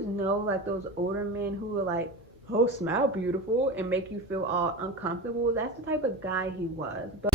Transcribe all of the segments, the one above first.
guys know like those older men who are like, oh, smile beautiful, and make you feel all uncomfortable? That's the type of guy he was. But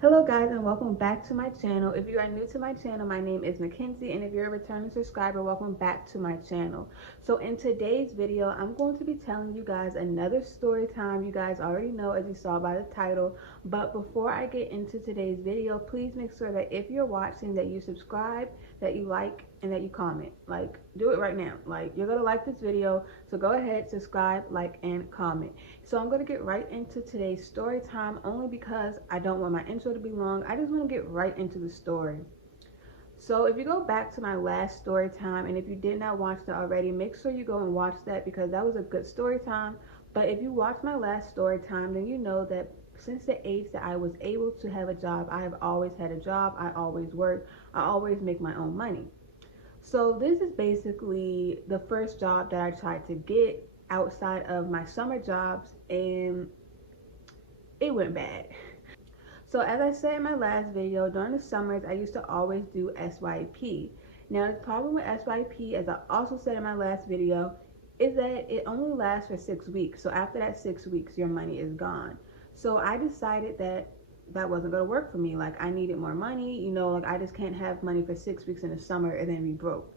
hello guys, and welcome back to my channel. If you are new to my channel, my name is McKenzie, and if you're a returning subscriber, welcome back to my channel. So in today's video, I'm going to be telling you guys another story time. You guys already know, as you saw by the title. But before I get into today's video, please make sure that if you're watching, that you subscribe, that you like, and that you comment. Like, do it right now. Like, you're gonna like this video, so go ahead, subscribe, like, and comment. So I'm going to get right into today's story time, only because I don't want my intro to be long. I just want to get right into the story. So if you go back to my last story time, and if you did not watch that already, make sure you go and watch that, because that was a good story time. But if you watched my last story time, then you know that since the age that I was able to have a job, I have always had a job. I always work. I always make my own money. So this is basically the first job that I tried to get outside of my summer jobs, and it went bad. So as I said in my last video, during the summers I used to always do SYP. Now the problem with SYP, as I also said in my last video, is that it only lasts for 6 weeks. So after that 6 weeks, your money is gone. So I decided that that wasn't going to work for me. Like, I needed more money, you know, like I just can't have money for 6 weeks in the summer and then be broke.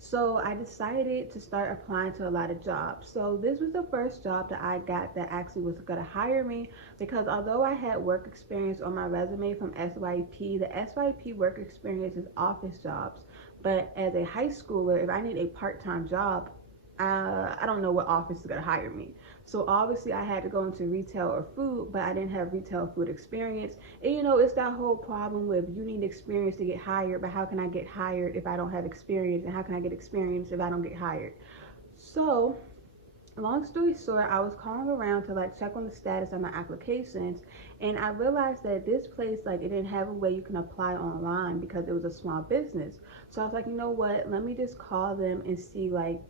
So I decided to start applying to a lot of jobs. So this was the first job that I got that actually was going to hire me, because although I had work experience on my resume from SYP, the SYP work experience is office jobs. But as a high schooler, if I need a part-time job, I don't know what office is going to hire me. So obviously I had to go into retail or food, but I didn't have retail food experience. And you know, it's that whole problem with you need experience to get hired, but how can I get hired if I don't have experience? And how can I get experience if I don't get hired? So long story short, I was calling around to like check on the status of my applications, and I realized that this place, like, it didn't have a way you can apply online because it was a small business. So I was like, you know what, let me just call them and see, like,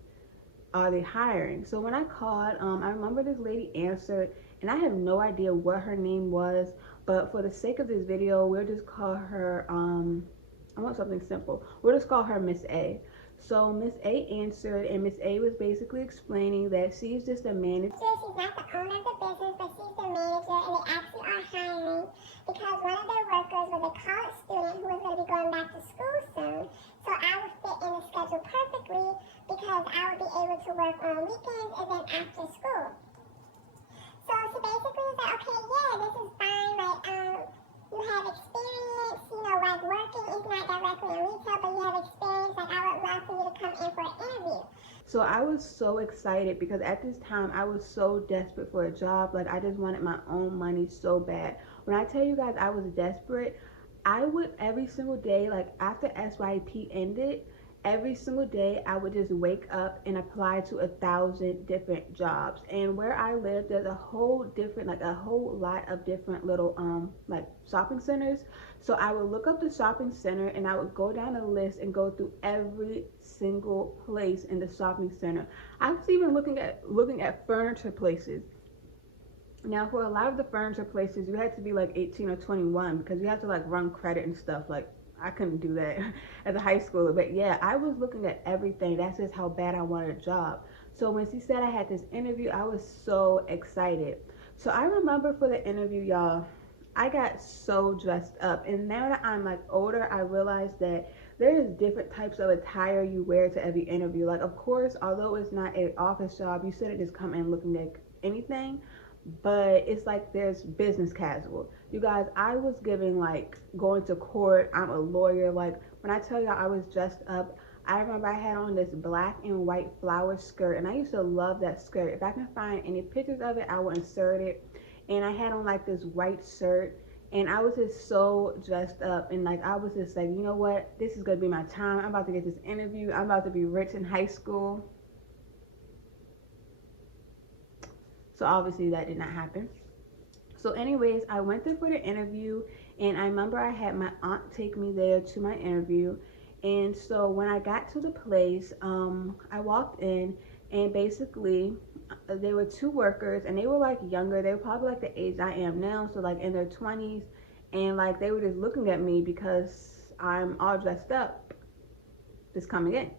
are they hiring? So when I called, I remember this lady answered, and I have no idea what her name was, but for the sake of this video, we'll just call her, I want something simple. We'll just call her Miss A. So Miss A answered, and Miss A was basically explaining that she's just a manager. She's not the owner of the business, but she's the manager, and they actually are hiring because one of their workers was a college student who was going to be going back to school soon. So I would fit in the schedule perfectly because I would be able to work on weekends and then after school. So she basically said, okay, yeah, this is fine, like, you have experience, you know, like working is not directly in retail, but you have experience, like I would love for you to come in for an interview. So I was so excited because at this time I was so desperate for a job. Like, I just wanted my own money so bad. When I tell you guys I was desperate, I would every single day, like after SYP ended, every single day I would just wake up and apply to 1,000 different jobs. And where I live, there's a whole different, like a whole lot of different little like shopping centers. So I would look up the shopping center and I would go down a list and go through every single place in the shopping center. I was even looking at furniture places. Now, for a lot of the furniture places, you had to be like 18 or 21 because you had to like run credit and stuff. Like, I couldn't do that as a high schooler. But yeah, I was looking at everything. That's just how bad I wanted a job. So when she said I had this interview, I was so excited. So I remember for the interview, y'all, I got so dressed up. And now that I'm like older, I realized that there is different types of attire you wear to every interview. Like, of course, although it's not an office job, you shouldn't just come in looking like anything. But it's like there's business casual. You guys, I was giving like going to court. I'm a lawyer. Like, when I tell y'all I was dressed up, I remember I had on this black and white flower skirt, and I used to love that skirt. If I can find any pictures of it, I will insert it. And I had on like this white shirt, and I was just so dressed up, and like I was just like, you know what, this is gonna be my time. I'm about to get this interview. I'm about to be rich in high school. So obviously that did not happen. So anyways, I went there for the interview, and I remember I had my aunt take me there to my interview, And so when I got to the place, I walked in, and basically there were two workers, and they were like younger. They were probably like the age I am now, so like in their 20s, and like they were just looking at me because I'm all dressed up, just coming in.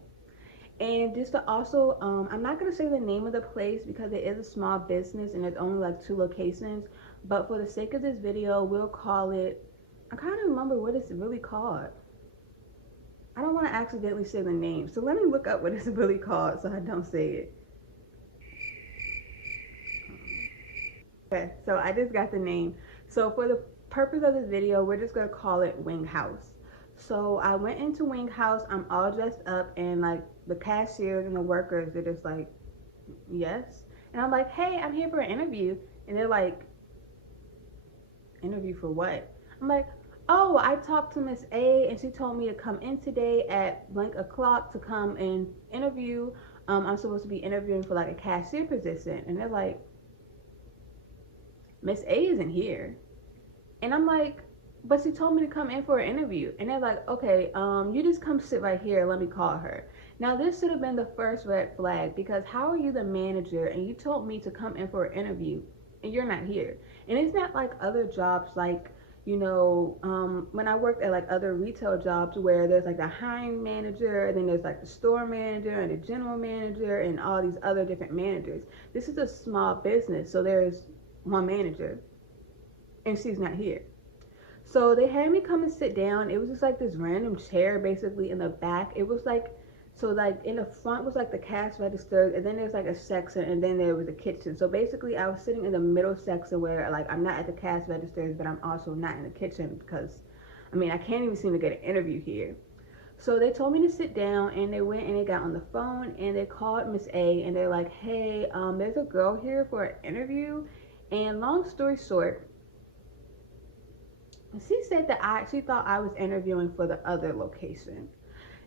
And just to also, I'm not gonna say the name of the place because it is a small business and there's only like two locations. But for the sake of this video, we'll call it. I kind of remember what it's really called. I don't want to accidentally say the name, so let me look up what it's really called so I don't say it. Okay, so I just got the name. So for the purpose of this video, we're just gonna call it Wing House. So I went into Wing House. I'm all dressed up, and like the cashiers and the workers, they're just like, yes. And I'm like, hey, I'm here for an interview. And they're like, interview for what? I'm like, oh, I talked to Miss A and she told me to come in today at blank o'clock to come and interview. I'm supposed to be interviewing for like a cashier position. And they're like, Miss A isn't here. And I'm like, but she told me to come in for an interview. And they're like, okay, you just come sit right here. Let me call her. Now, this should have been the first red flag, because how are you the manager and you told me to come in for an interview and you're not here? And it's not like other jobs, like, when I worked at like other retail jobs where there's like the hiring manager, and then there's like the store manager and the general manager and all these other different managers. This is a small business, so there's one manager and she's not here. So they had me come and sit down. It was just like this random chair basically in the back. It was like, so like in the front was like the cash register, and then there's like a section, and then there was a kitchen. So basically I was sitting in the middle section where like I'm not at the cash registers, but I'm also not in the kitchen because I mean I can't even seem to get an interview here. So they told me to sit down, and they went and they got on the phone and they called Miss A, and they're like, hey, there's a girl here for an interview. And long story short, she said that she thought I was interviewing for the other location.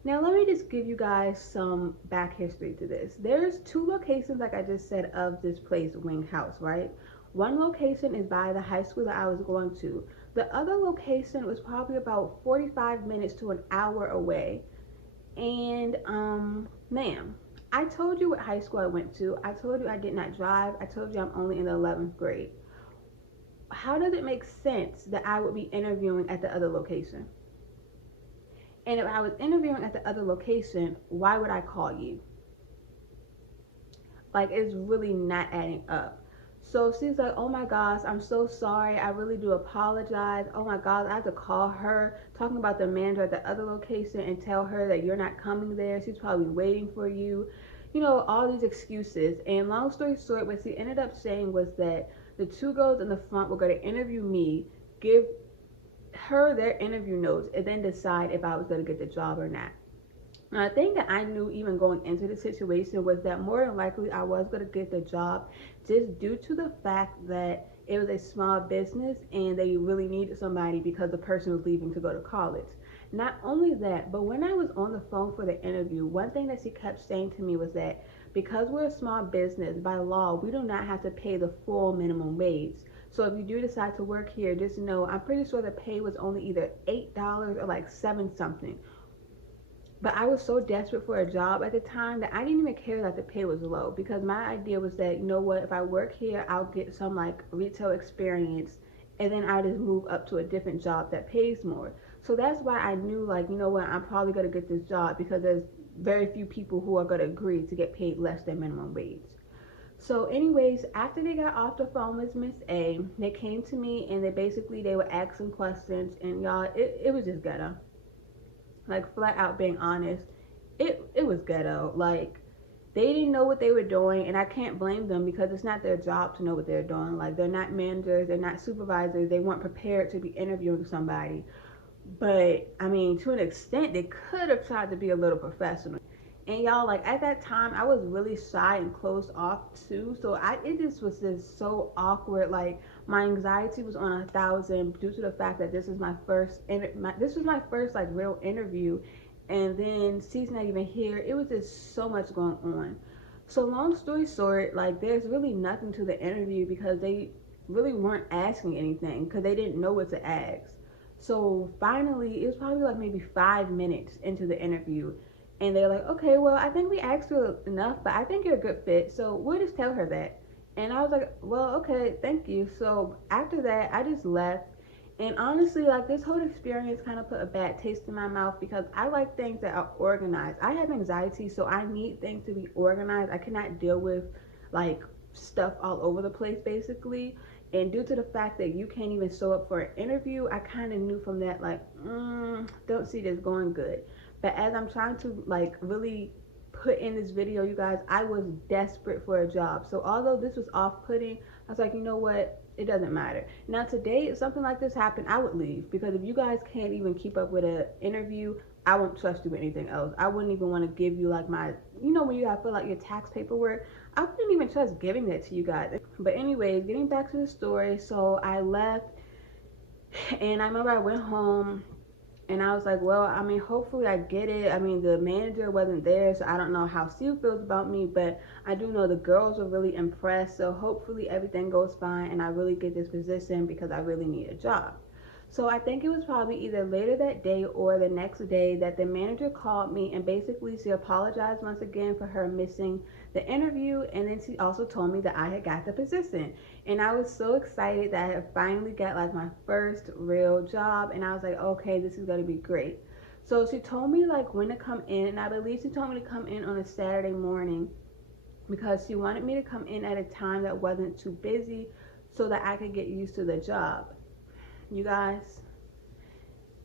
Now let me just give you guys some back history to this. There's two locations, like I just said, of this place, Wing House, right? One location is by the high school that I was going to. The other location was probably about 45 minutes to an hour away. And ma'am, I told you what high school I went to. I told you I did not drive. I told you I'm only in the 11th grade. How does it make sense that I would be interviewing at the other location? And if I was interviewing at the other location, why would I call you? Like, it's really not adding up. So she's like, oh my gosh, I'm so sorry. I really do apologize. Oh my gosh, I have to call her, talking about the manager at the other location, and tell her that you're not coming there. She's probably waiting for you. All these excuses. And long story short, what she ended up saying was that the two girls in the front were going to interview me, give her their interview notes, and then decide if I was going to get the job or not. Now, the thing that I knew even going into the situation was that more than likely I was going to get the job, just due to the fact that it was a small business and they really needed somebody because the person was leaving to go to college. Not only that, but when I was on the phone for the interview, one thing that she kept saying to me was that because we're a small business, by law, we do not have to pay the full minimum wage. So if you do decide to work here, just know I'm pretty sure the pay was only either $8 or like 7 something. But I was so desperate for a job at the time that I didn't even care that the pay was low, because my idea was that, you know what, if I work here, I'll get some like retail experience, and then I just move up to a different job that pays more. So that's why I knew, like, you know what, I'm probably going to get this job because there's very few people who are going to agree to get paid less than minimum wage. So anyways, after they got off the phone with Miss A, they came to me and they were asking questions, and y'all, it was just ghetto. Like, flat out being honest, it was ghetto. Like, they didn't know what they were doing, and I can't blame them because it's not their job to know what they're doing. Like, they're not managers, they're not supervisors, they weren't prepared to be interviewing somebody. But I mean, to an extent, they could have tried to be a little professional. And y'all, like, at that time, I was really shy and closed off too. So it just was just so awkward. Like, my anxiety was on 1,000 due to the fact that this was my first like real interview, and then she's not even here. It was just so much going on. So long story short, like, there's really nothing to the interview because they really weren't asking anything because they didn't know what to ask. So finally, it was probably like maybe 5 minutes into the interview, and they're like, okay, well, I think we asked you enough, but I think you're a good fit, so we'll just tell her that. And I was like, well, okay, thank you. So after that, I just left. And honestly, like this whole experience kind of put a bad taste in my mouth because I like things that are organized. I have anxiety, so I need things to be organized. I cannot deal with like stuff all over the place, basically. And due to the fact that you can't even show up for an interview, I kind of knew from that, like, don't see this going good. But as I'm trying to like really put in this video, you guys, I was desperate for a job. So although this was off-putting, I was like, you know what? It doesn't matter. Now today, if something like this happened, I would leave because if you guys can't even keep up with an interview, I won't trust you with anything else. I wouldn't even want to give you like my, when you have fill out your tax paperwork, I wouldn't even trust giving that to you guys. But anyways, getting back to the story, so I left, and I remember I went home, and I was like, well, I mean, hopefully I get it. I mean, the manager wasn't there, so I don't know how Sue feels about me, but I do know the girls were really impressed. So hopefully everything goes fine and I really get this position because I really need a job. So I think it was probably either later that day or the next day that the manager called me, and basically she apologized once again for her missing the interview, and then she also told me that I had got the position. And I was so excited that I had finally got like my first real job, and I was like, okay, this is going to be great. So she told me like when to come in, and I believe she told me to come in on a Saturday morning because she wanted me to come in at a time that wasn't too busy so that I could get used to the job. You guys,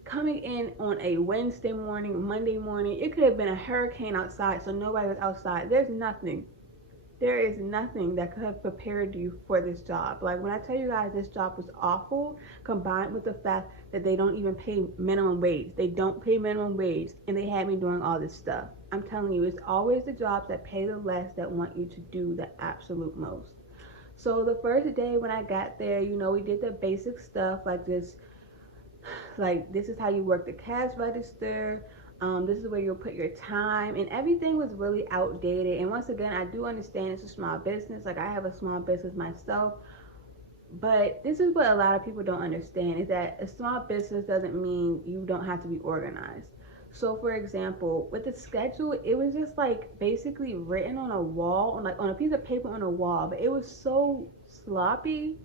coming in on a Wednesday morning, Monday morning, it could have been a hurricane outside, so nobody was outside. There is nothing that could have prepared you for this job. Like when I tell you guys this job was awful, combined with the fact that they don't even pay minimum wage. They don't pay minimum wage, and they had me doing all this stuff. I'm telling you, it's always the jobs that pay the less that want you to do the absolute most. So the first day when I got there, we did the basic stuff like this is how you work the cash register. This is where you'll put your time, and everything was really outdated. And once again, I do understand it's a small business. Like I have a small business myself, but this is what a lot of people don't understand, is that a small business doesn't mean you don't have to be organized. So for example, with the schedule, it was just like basically written on a wall, on a piece of paper on a wall, but it was so sloppy.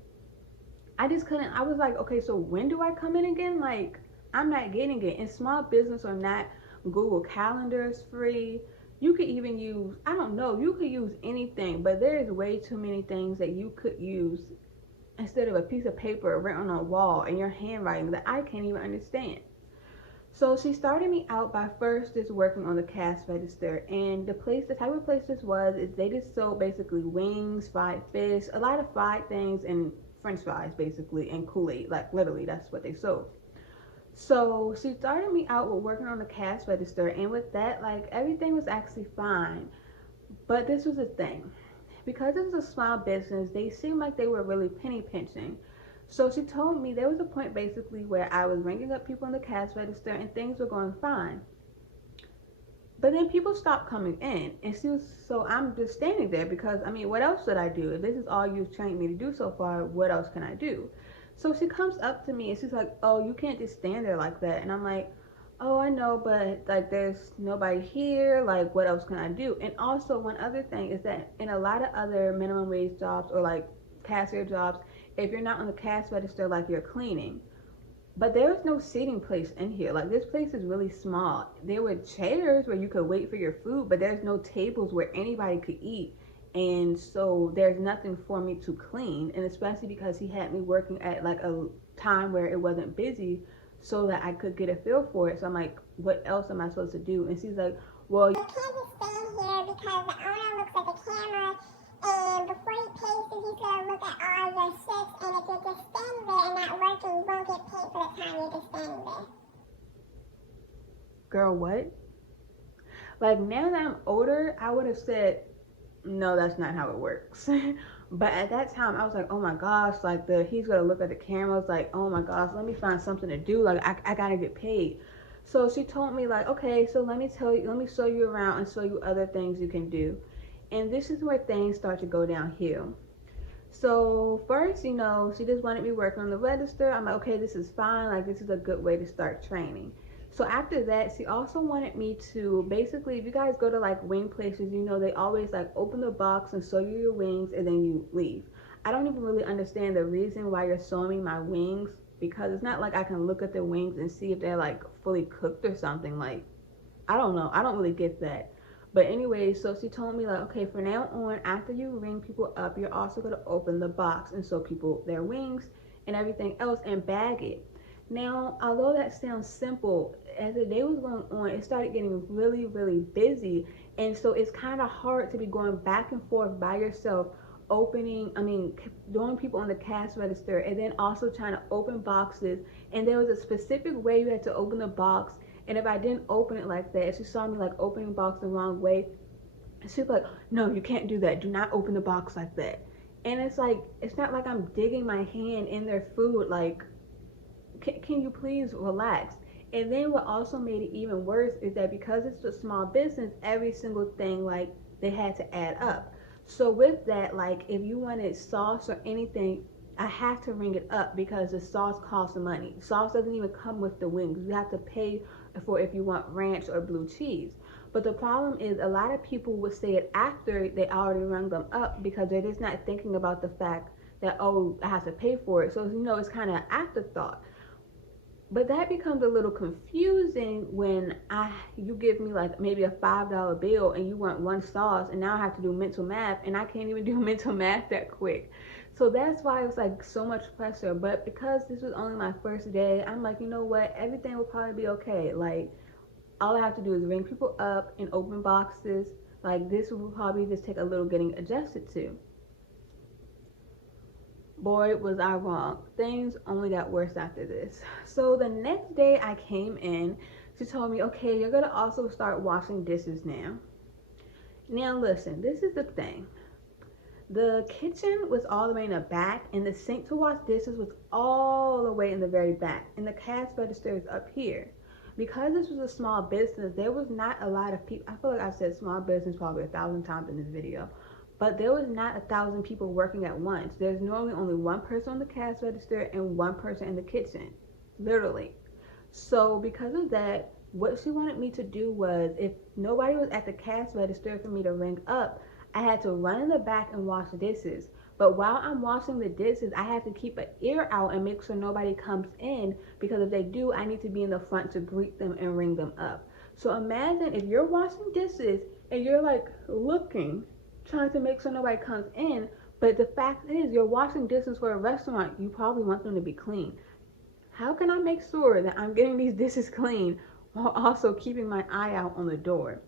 I just couldn't. I was like, okay, so when do I come in again? Like, I'm not getting it. And small business or not, Google Calendar is free. You could even use, I don't know, you could use anything, but there is way too many things that you could use instead of a piece of paper written on a wall in your handwriting that I can't even understand. So she started me out by first just working on the cash register, and the type of place this was is they just sold basically wings, fried fish, a lot of fried things, and French fries basically, and Kool-Aid. Like literally, that's what they sold. So she started me out with working on the cash register, and with that, like everything was actually fine. But this was the thing, because it was a small business, they seemed like they were really penny pinching. So she told me there was a point basically where I was ringing up people in the cash register and things were going fine. But then people stopped coming in, and so I'm just standing there because, I mean, what else should I do? If this is all you've trained me to do so far, what else can I do? So she comes up to me and she's like, oh, you can't just stand there like that. And I'm like, oh, I know, but like there's nobody here. Like, what else can I do? And also one other thing is that in a lot of other minimum wage jobs or like cashier jobs, if you're not on the cash register, like you're cleaning. But there was no seating place in here. Like this place is really small. There were chairs where you could wait for your food, but there's no tables where anybody could eat. And so there's nothing for me to clean. And especially because he had me working at like a time where it wasn't busy so that I could get a feel for it. So I'm like, what else am I supposed to do? And she's like, well, You can't just stand here because the owner looks at the camera, and before he pays you, he's going to look at all your shifts, and if you're just standing there and not working, you won't get paid for the time you're just standing there. girl, what? Like now that I'm older, I would have said, no, that's not how it works. But at that time, I was like, oh my gosh, like he's gonna look at the cameras, like, oh my gosh, let me find something to do. Like I gotta get paid. So she told me like, okay, so let me show you around and show you other things you can do. And this is where things start to go downhill. So first, you know, she just wanted me working on the register. I'm like, okay, this is fine. Like, this is a good way to start training. So after that, she also wanted me to basically, if you guys go to like wing places, you know, they always like open the box and show you your wings and then you leave. I don't even really understand the reason why you're showing me my wings, because it's not like I can look at the wings and see if they're like fully cooked or something. Like, I don't know. I don't really get that. But anyway, so she told me like, okay, from now on, after you ring people up, you're also gonna open the box and show people their wings and everything else and bag it. Now, although that sounds simple, as the day was going on, it started getting really, really busy, and so it's kind of hard to be going back and forth by yourself, doing people on the cash register, and then also trying to open boxes. And there was a specific way you had to open the box, and if I didn't open it like that, if she saw me like opening box the wrong way, she'd be like, no, you can't do that. Do not open the box like that. And it's like, it's not like I'm digging my hand in their food. Like, can you please relax? And then what also made it even worse is that because it's a small business, every single thing, like, they had to add up. So with that, like, if you wanted sauce or anything, I have to ring it up because the sauce costs money. Sauce doesn't even come with the wings. You have to pay for if you want ranch or blue cheese. But the problem is a lot of people would say it after they already rung them up because they're just not thinking about the fact that, oh, I have to pay for it. So, you know, it's kind of an afterthought. But that becomes a little confusing when you give me like maybe a $5 bill and you want one sauce, and now I have to do mental math, and I can't even do mental math that quick. So that's why it was like so much pressure. But because this was only my first day, I'm like, you know what, everything will probably be okay. Like, all I have to do is ring people up and open boxes. Like, this will probably just take a little getting adjusted to. Boy, was I wrong. Things only got worse after this. So the next day I came in, she told me, okay, you're going to also start washing dishes now. Now listen, this is the thing. The kitchen was all the way in the back, and the sink to wash dishes was all the way in the very back, and the cash register is up here. Because this was a small business, there was not a lot of people. I feel like I've said small business probably 1,000 times in this video. But there was not 1,000 people working at once. There's normally only one person on the cash register and one person in the kitchen, literally. So because of that, what she wanted me to do was, if nobody was at the cash register for me to ring up, I had to run in the back and wash dishes. But while I'm washing the dishes, I have to keep an ear out and make sure nobody comes in, because if they do, I need to be in the front to greet them and ring them up. So imagine if you're washing dishes and you're like looking, trying to make sure nobody comes in, but the fact is you're washing dishes for a restaurant. You probably want them to be clean. How can I make sure that I'm getting these dishes clean while also keeping my eye out on the door?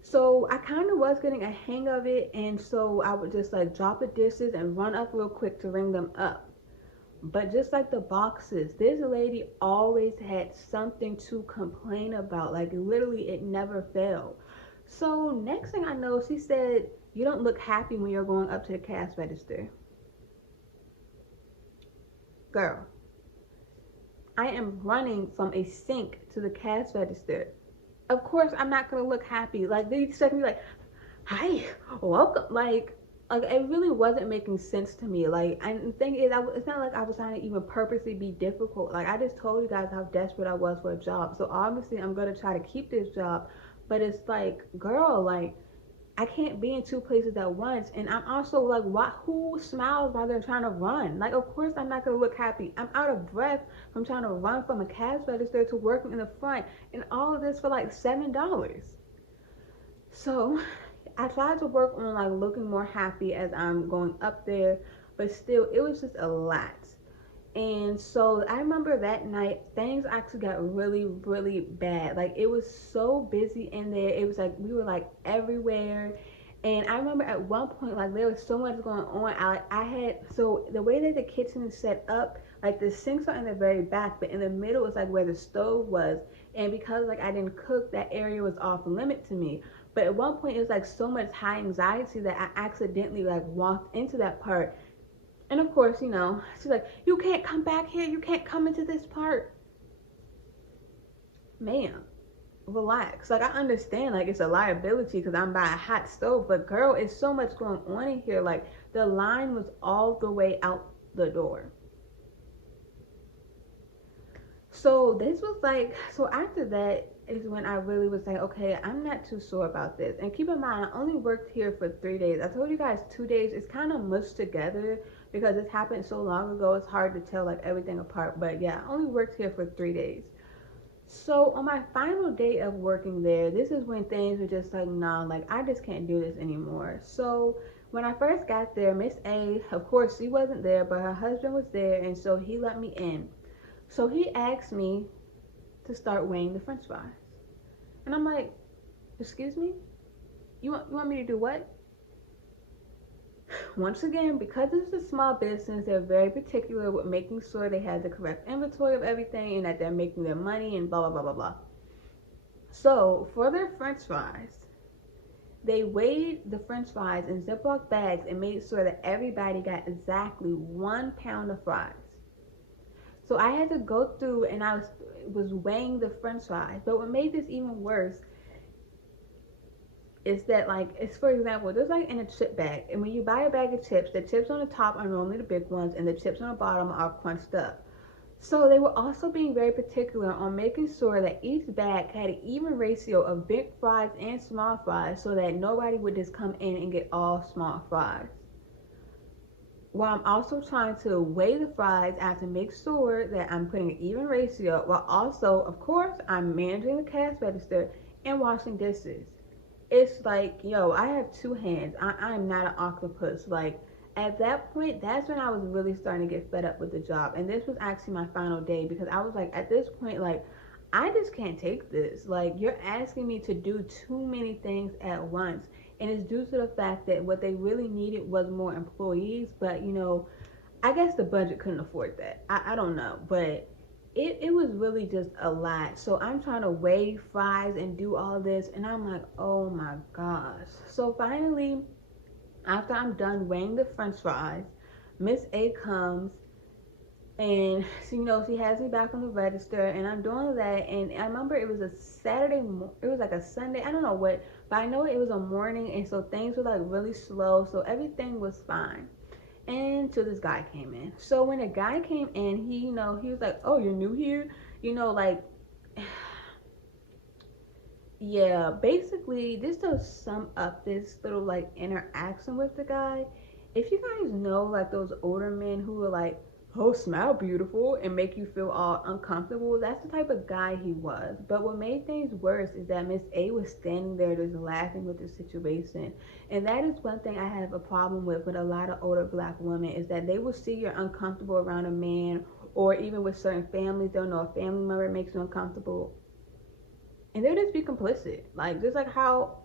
So I kind of was getting a hang of it, and so I would just like drop the dishes and run up real quick to ring them up. But just like the boxes, this lady always had something to complain about. Like, literally, it never failed. So next thing I know, she said, you don't look happy when you're going up to the cash register. Girl, I am running from a sink to the cash register. Of course, I'm not going to look happy. Like, they expect me like, hi, welcome. Like it really wasn't making sense to me. Like, and the thing is, it's not like I was trying to even purposely be difficult. Like, I just told you guys how desperate I was for a job. So obviously I'm going to try to keep this job. But it's like, girl, like, I can't be in two places at once. And I'm also like, who smiles while they're trying to run? Like, of course I'm not going to look happy. I'm out of breath from trying to run from a cash register to working in the front. And all of this for like $7. So I tried to work on like looking more happy as I'm going up there. But still, it was just a lot. And so I remember that night, things actually got really, really bad. Like, it was so busy in there. It was like we were like everywhere. And I remember at one point, like, there was so much going on. So the way that the kitchen is set up, like, the sinks are in the very back, but in the middle is like where the stove was. And because like I didn't cook, that area was off limit to me. But at one point, it was like so much high anxiety that I accidentally like walked into that part. And of course, you know, she's like, you can't come back here. You can't come into this part. Ma'am, relax. Like, I understand, like, it's a liability because I'm by a hot stove, but girl, it's so much going on in here. Like, the line was all the way out the door. So this was like, so after that is when I really was like, okay, I'm not too sure about this. And keep in mind, I only worked here for 3 days. I told you guys 2 days. It's kind of mushed together because it's happened so long ago. It's hard to tell like everything apart. But yeah, I only worked here for 3 days. So on my final day of working there, this is when things were just like, nah, like I just can't do this anymore. So when I first got there, Miss A, of course, she wasn't there, but her husband was there, and so he let me in. So he asked me to start weighing the french fries. And I'm like, excuse me? You want me to do what? Once again, because it's a small business, they're very particular with making sure they have the correct inventory of everything and that they're making their money and blah, blah, blah, blah, blah. So for their french fries, they weighed the french fries in Ziploc bags and made sure that everybody got exactly 1 pound of fries. So I had to go through and I was weighing the french fries. But what made this even worse is that, like, it's, for example, there's like in a chip bag, and when you buy a bag of chips, the chips on the top are normally the big ones and the chips on the bottom are crunched up. So they were also being very particular on making sure that each bag had an even ratio of big fries and small fries so that nobody would just come in and get all small fries. While I'm also trying to weigh the fries, I have to make sure that I'm putting an even ratio, while also, of course, I'm managing the cash register and washing dishes. It's like, yo, I have two hands. I'm not an octopus. Like, at that point, that's when I was really starting to get fed up with the job. And this was actually my final day because I was like, at this point, like, I just can't take this. Like, you're asking me to do too many things at once. And it's due to the fact that what they really needed was more employees. But, I guess the budget couldn't afford that. I don't know. But it was really just a lot. So I'm trying to weigh fries and do all this. And I'm like, oh my gosh. So finally, after I'm done weighing the french fries, Miss A comes and she has me back on the register, and I'm doing that. And I remember it was a Saturday, it was like a Sunday, I don't know what, but I know it was a morning, and so things were like really slow, so everything was fine. And so this guy came in. So when the guy came in, he was like, oh, you're new here, like, yeah, basically, just to sum up this little like interaction with the guy, if you guys know like those older men who are like, oh, smile beautiful, and make you feel all uncomfortable, that's the type of guy he was. But what made things worse is that Miss A was standing there just laughing with the situation. And that is one thing I have a problem with a lot of older black women, is that they will see you're uncomfortable around a man, or even with certain families, they'll know a family member makes you uncomfortable, and they'll just be complicit, like just like how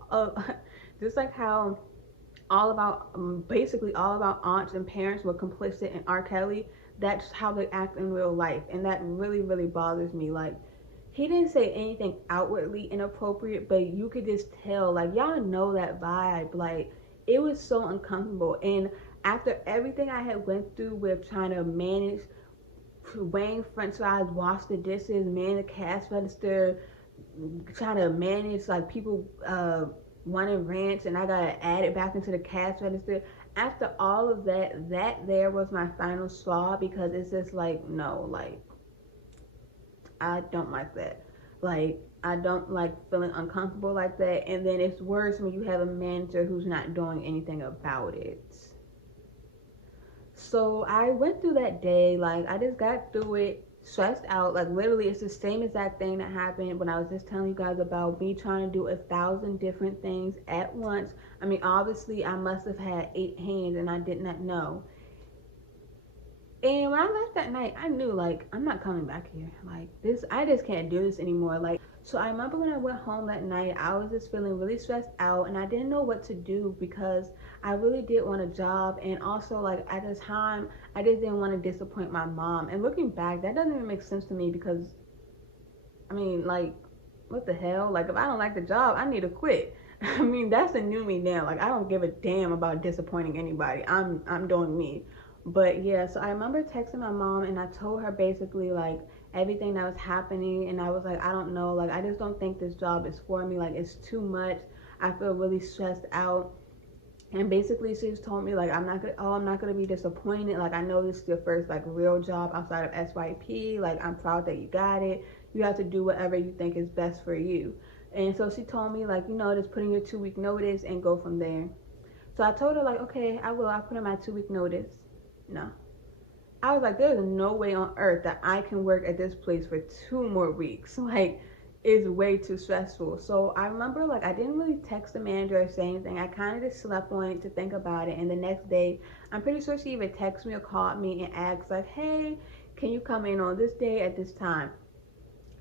all about basically all of our aunts and parents were complicit in R. Kelly. That's how they act in real life, and that really, really bothers me. Like, he didn't say anything outwardly inappropriate, but you could just tell, like, y'all know that vibe. Like, it was so uncomfortable. And after everything I had went through with trying to manage weighing french fries, wash the dishes, manage the cash register, trying to manage like people wanting ranch, and I gotta add it back into the cash register. After all of that, that there was my final straw, because it's just like, no, like, I don't like that. Like, I don't like feeling uncomfortable like that. And then it's worse when you have a manager who's not doing anything about it. So I went through that day, like, I just got through it stressed out. Like, literally, it's the same exact thing that happened when I was just telling you guys about me trying to do 1,000 different things at once. I mean, obviously, I must have had 8 hands and I did not know. And when I left that night, I knew, like, I'm not coming back here. Like, this, I just can't do this anymore. Like, so I remember when I went home that night, I was just feeling really stressed out, and I didn't know what to do because I really did want a job. And also, like, at the time, I just didn't want to disappoint my mom. And looking back, that doesn't even make sense to me because, I mean, like, what the hell? Like, if I don't like the job, I need to quit. I mean, that's the new me now. Like, I don't give a damn about disappointing anybody. I'm doing me. But yeah, so I remember texting my mom, and I told her basically, like, everything that was happening, and I was like, I don't know, like I just don't think this job is for me. Like it's too much. I feel really stressed out. And basically she just told me like I'm not gonna be disappointed. Like I know this is your first like real job outside of SYP. Like I'm proud that you got it. You have to do whatever you think is best for you. And so she told me like, just put in your 2 week notice and go from there. So I told her like, okay, I will. I put in my 2 week notice. No. I was like, there's no way on earth that I can work at this place for 2 more weeks. Like, it's way too stressful. So I remember, like, I didn't really text the manager or say anything. I kind of just slept on it to think about it. And the next day, I'm pretty sure she even texted me or called me and asked, like, hey, can you come in on this day at this time?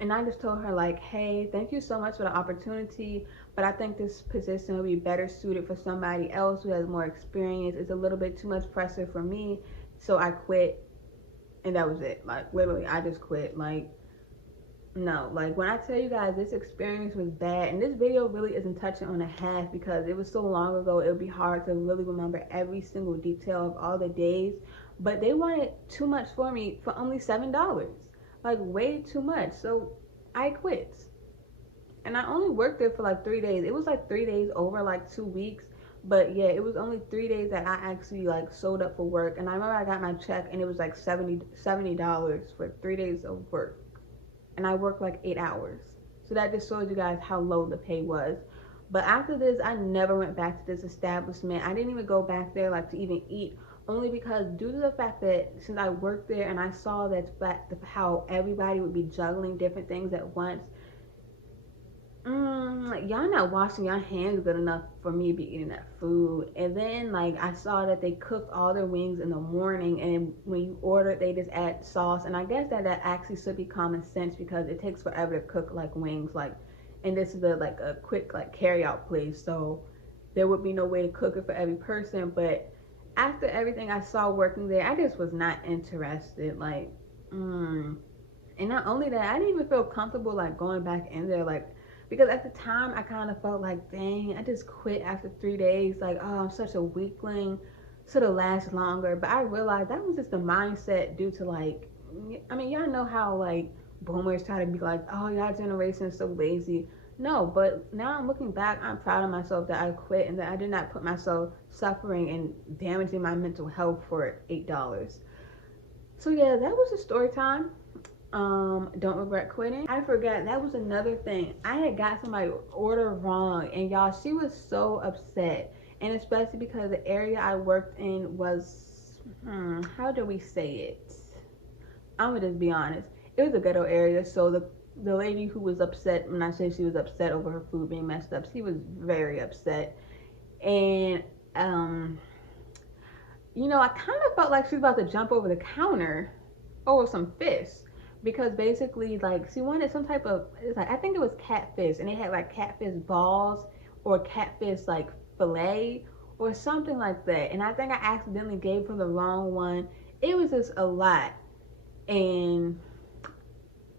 And I just told her, like, hey, thank you so much for the opportunity, but I think this position will be better suited for somebody else who has more experience. It's a little bit too much pressure for me. So I quit, and that was it. Like literally I just quit. Like no, like when I tell you guys this experience was bad, and this video really isn't touching on a half because it was so long ago, it would be hard to really remember every single detail of all the days, but they wanted too much for me for only $7, like way too much. So I quit, and I only worked there for like 3 days. It was like 3 days over like 2 weeks. But yeah, it was only 3 days that I actually like showed up for work. And I remember I got my check and it was like $70 for 3 days of work. And I worked like 8 hours. So that just shows you guys how low the pay was. But after this, I never went back to this establishment. I didn't even go back there like to even eat, only because due to the fact that since I worked there and I saw that how everybody would be juggling different things at once, y'all not washing your hands good enough for me to be eating that food. And then like I saw that they cooked all their wings in the morning, and when you order they just add sauce. And I guess that actually should be common sense because it takes forever to cook like wings. Like, and this is a quick like carry out place, so there would be no way to cook it for every person. But after everything I saw working there, I just was not interested. Like, and not only that, I didn't even feel comfortable like going back in there, like because at the time I kind of felt like, dang, I just quit after 3 days. Like, oh, I'm such a weakling. Should have lasted longer. But I realized that was just the mindset due to like, I mean, y'all know how like boomers try to be like, oh, y'all generation is so lazy. No, but now I'm looking back, I'm proud of myself that I quit and that I did not put myself suffering and damaging my mental health for $8. So yeah, that was the story time. Don't regret quitting. I forgot, that was another thing. I had got somebody order wrong, and y'all, she was so upset. And especially because the area I worked in was, how do we say it? I'm gonna just be honest. It was a ghetto area, so the lady who was upset, when I say she was upset over her food being messed up, she was very upset. And I kind of felt like she was about to jump over the counter over some fish, because basically like she wanted some type of, it's like, I think it was catfish, and they had like catfish balls or catfish like fillet or something like that. And I think I accidentally gave her the wrong one. It was just a lot. And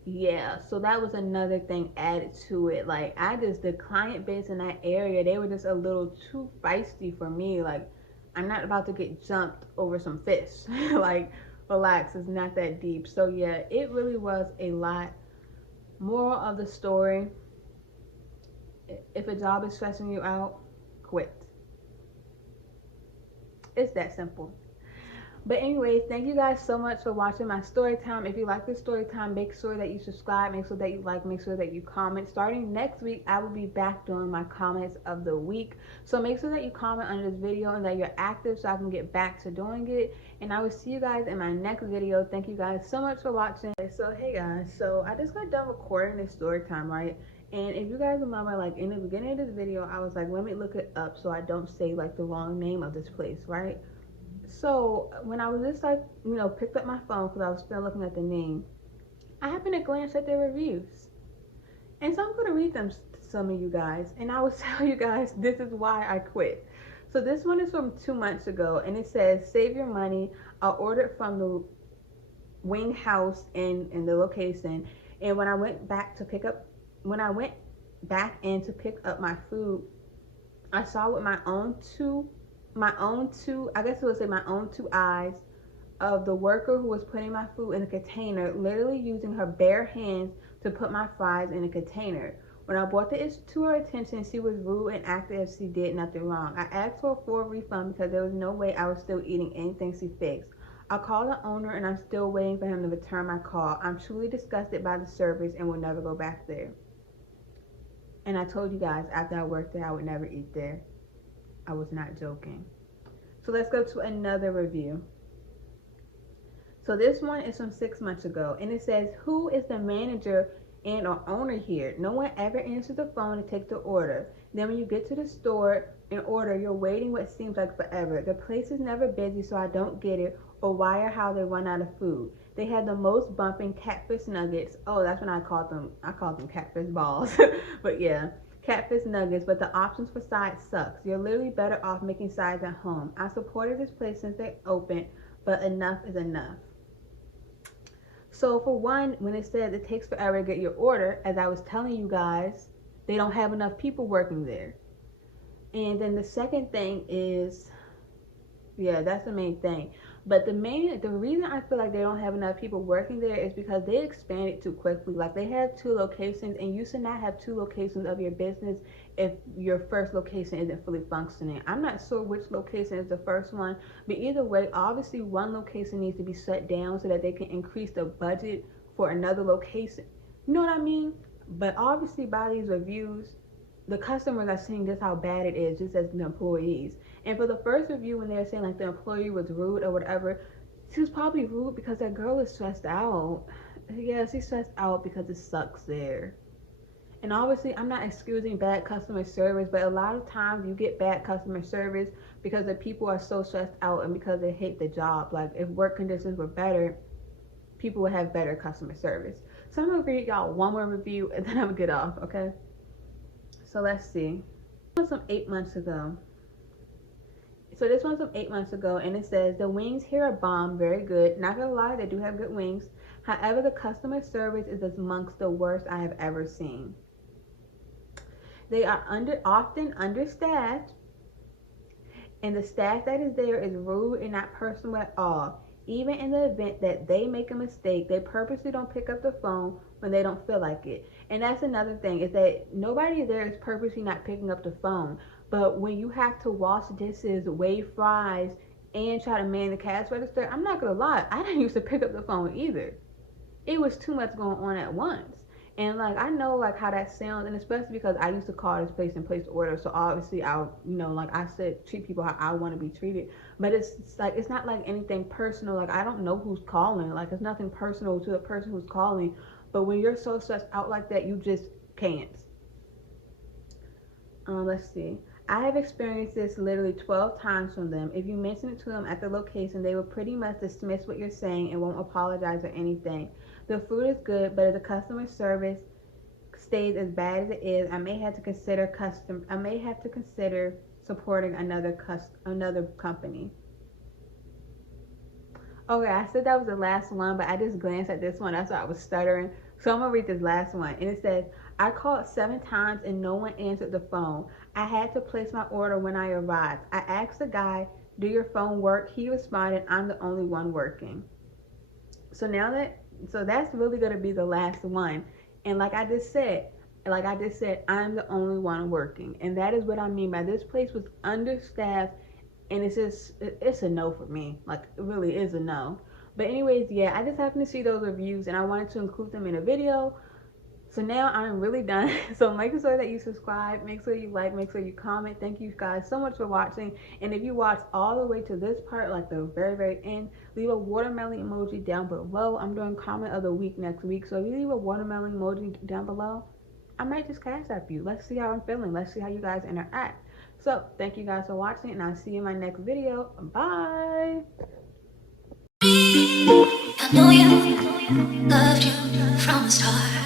yeah, so that was another thing added to it. Like the client base in that area, they were just a little too feisty for me. Like, I'm not about to get jumped over some fish. Like, relax, it's not that deep. So yeah, it really was a lot. Moral of the story: if a job is stressing you out, quit. It's that simple. But anyways, thank you guys so much for watching my story time. If you like this story time, make sure that you subscribe, make sure that you like, make sure that you comment. Starting next week, I will be back doing my comments of the week. So make sure that you comment under this video and that you're active so I can get back to doing it. And I will see you guys in my next video. Thank you guys so much for watching. So hey guys, so I just got done recording this story time, right? And if you guys remember, like in the beginning of this video, I was like, let me look it up so I don't say like the wrong name of this place, right? So when I was just like, picked up my phone because I was still looking at the name, I happened to glance at their reviews. And so I'm going to read them to some of you guys. And I will tell you guys, this is why I quit. So this one is from 2 months ago. And it says, save your money. I ordered from the wing house in the location. And when I went back in to pick up my food, I saw with my own two, I guess it would say my own 2 eyes, of the worker who was putting my food in a container, literally using her bare hands to put my fries in a container. When I brought the issue to her attention, she was rude and acted as if she did nothing wrong. I asked for a full refund because there was no way I was still eating anything she fixed. I called the owner and I'm still waiting for him to return my call. I'm truly disgusted by the service and will never go back there. And I told you guys after I worked there I would never eat there. I was not joking. So let's go to another review. So this one is from 6 months ago, and it says, who is the manager and or owner here? No one ever answers the phone to take the order. Then when you get to the store and order, you're waiting what seems like forever. The place is never busy, so I don't get it, or why or how they run out of food. They had the most bumping catfish nuggets. Oh, that's when I called them catfish balls. But yeah, catfish nuggets, but the options for sides sucks. You're literally better off making sides at home. I supported this place since they opened, but enough is enough. So for one, when it says it takes forever to get your order, as I was telling you guys, they don't have enough people working there. And then the second thing is, yeah, that's the main thing. But the reason I feel like they don't have enough people working there is because they expanded too quickly. Like, they have 2 locations, and you should not have 2 locations of your business if your first location isn't fully functioning. I'm not sure which location is the first one, but either way, obviously one location needs to be shut down so that they can increase the budget for another location. You know what I mean? But obviously by these reviews, the customers are seeing just how bad it is, just as the employees. And for the first review, when they were saying like the employee was rude or whatever, she was probably rude because that girl is stressed out. Yeah, she's stressed out because it sucks there. And obviously, I'm not excusing bad customer service, but a lot of times you get bad customer service because the people are so stressed out and because they hate the job. Like, if work conditions were better, people would have better customer service. So I'm gonna read y'all one more review and then I'm gonna get off, okay? So let's see. This one's from 8 months ago. So this one's from 8 months ago, and it says, the wings here are bomb, very good. Not gonna lie, they do have good wings. However, the customer service is amongst the worst I have ever seen. They are often understaffed, and the staff that is there is rude and not personal at all. Even in the event that they make a mistake, they purposely don't pick up the phone when they don't feel like it. And that's another thing, is that nobody there is purposely not picking up the phone. But when you have to wash dishes, weigh fries, and try to man the cash register, I'm not gonna lie, I didn't used to pick up the phone either. It was too much going on at once. And like, I know like how that sounds, and especially because I used to call this place and place order, so obviously I'll, you know, like I said, treat people how I want to be treated. But it's like, it's not like anything personal. Like, I don't know who's calling. Like, it's nothing personal to the person who's calling. But when you're so stressed out like that, you just can't. Let's see. I have experienced this literally 12 times from them. If you mention it to them at the location, they will pretty much dismiss what you're saying and won't apologize or anything. The food is good, but if the customer service stays as bad as it is, I may have to consider supporting another company. Okay, I said that was the last one, but I just glanced at this one. That's why I was stuttering. So I'm gonna read this last one, and it says, I called 7 times and no one answered the phone. I had to place my order when I arrived. I asked the guy, do your phone work? He responded, I'm the only one working. So that's really going to be the last one. And like I just said, I'm the only one working. And that is what I mean by this place was understaffed, and it's a no for me. Like, it really is a no. But anyways, yeah, I just happened to see those reviews and I wanted to include them in a video. So now I'm really done. So make sure that you subscribe, make sure you like, make sure you comment. Thank you guys so much for watching. And if you watched all the way to this part, like the very, very end, leave a watermelon emoji down below. I'm doing comment of the week next week. So if you leave a watermelon emoji down below, I might just cash app you. Let's see how I'm feeling. Let's see how you guys interact. So thank you guys for watching, and I'll see you in my next video. Bye. I know you loved you from the start.